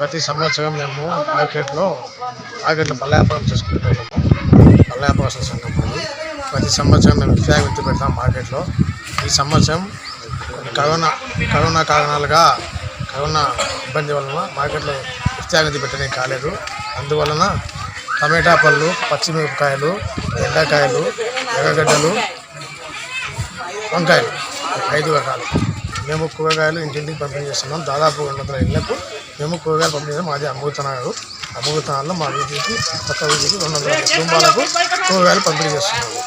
ప్రతి సంవత్సరం మేము మార్కెట్లో పళ్ళ వ్యాపారం చేసుకుంటాము. పళ్ళ వ్యాపార సంఘం ఉంది. ప్రతి సంవత్సరం మేము విత్తి పెడతాం మార్కెట్లో. ఈ సంవత్సరం కరోనా కారణాలుగా కరోనా ఇబ్బంది వలన మార్కెట్లో విత్తి పెట్టడానికి కాలేదు. అందువలన టమాటా పళ్ళు, పచ్చిమిరపకాయలు, ఎండాకాయలు, ఎర్రగడ్డలు, వంకాయలు 5 రకాలు మేము కూరగాయలు ఇంటింటికి పంపిణీ చేస్తున్నాం. దాదాపు 200 ఇళ్లకు మేము కూరగాయలు పంపిణీ చేస్తాం. మాది అమృతనాల్లో మా వీధికి కొత్త వీధికి 200 కుటుంబాలకు కూరగాయలు పంపిణీ చేస్తున్నాము.